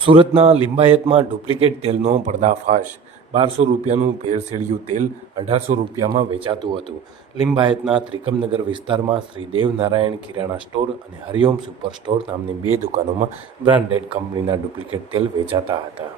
સુરતના લિંબાયતમાં ડુપ્લિકેટ તેલનો પર્દાફાશ। 1200 રૂપિયાનું ભેળસેળિયું તેલ 1800 રૂપિયામાં વેચાતું હતું। લિંબાયતના ત્રિકમનગર વિસ્તારમાં શ્રી દેવનારાયણ કિરાણા સ્ટોર અને હરિઓમ સુપર સ્ટોર નામની બે દુકાનોમાં બ્રાન્ડેડ કંપનીના ડુપ્લિકેટ તેલ વેચાતા હતા।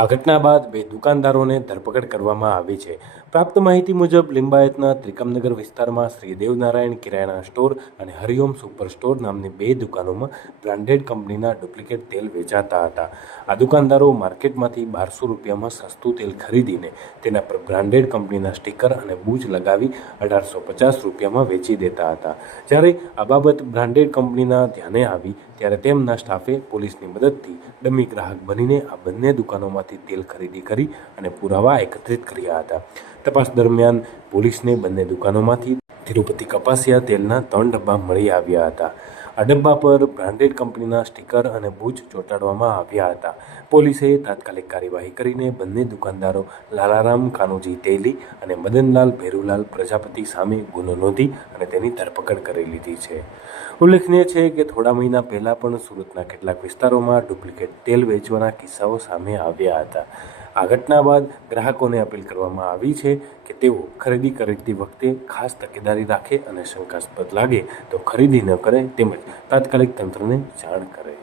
આ ઘટના બાદ બે દુકાનદારોને ધરપકડ કરવામાં આવી છે। પ્રાપ્ત માહિતી મુજબ લિંબાયતના ત્રિકમનગર વિસ્તારમાં શ્રી દેવનારાયણ કિરાણા સ્ટોર અને હરિઓમ સુપર સ્ટોર નામની બે દુકાનોમાં બ્રાન્ડેડ કંપનીના ડુપ્લિકેટ તેલ વેચાતા હતા। આ દુકાનદારો માર્કેટમાંથી 1200 રૂપિયામાં સસ્તું તેલ ખરીદીને તેના પર બ્રાન્ડેડ કંપનીના સ્ટીકર અને બૂચ લગાવી 1850 રૂપિયામાં વેચી દેતા હતા। જ્યારે આ બાબત બ્રાન્ડેડ કંપનીના ધ્યાને આવી ત્યારે તેમના સ્ટાફે પોલીસની મદદથી ડમી ગ્રાહક બનીને આ બંને દુકાનોમાંથી તેલ ખરીદી કરી અને પુરાવા એકત્રિત કર્યા હતા। તપાસ દરમિયાન પોલીસને બંને દુકાનોમાંથી તિરુપતિ કપાસિયા તેલના 3 ડબ્બા મળી આવ્યા હતા। આ ડબ્બા પર બ્રાન્ડેડ કંપનીના સ્ટીકર અને બૂચ ચોંટાડવામાં આવ્યા હતા। પોલીસે તાત્કાલિક કાર્યવાહી કરીને બંને દુકાનદારો લાલારામ કાનુજી તેલી અને મદનલાલ ભેરુલાલ પ્રજાપતિ સામે ગુનો નોંધી અને તેની ધરપકડ કરી લીધી છે। ઉલ્લેખનીય છે કે થોડા મહિના પહેલા પણ સુરતના કેટલાક વિસ્તારોમાં ડુપ્લિકેટ તેલ વેચવાના કિસ્સાઓ સામે આવ્યા હતા। આ ઘટના બાદ ગ્રાહકોને અપીલ કરવામાં આવી છે કે તેઓ ખરીદી કરતી વખતે ખાસ તકેદારી રાખે અને શંકાસ્પદ લાગે તો ખરીદી ન કરે તેમજ તાત્કાલિક તંત્રને જાણ કરે।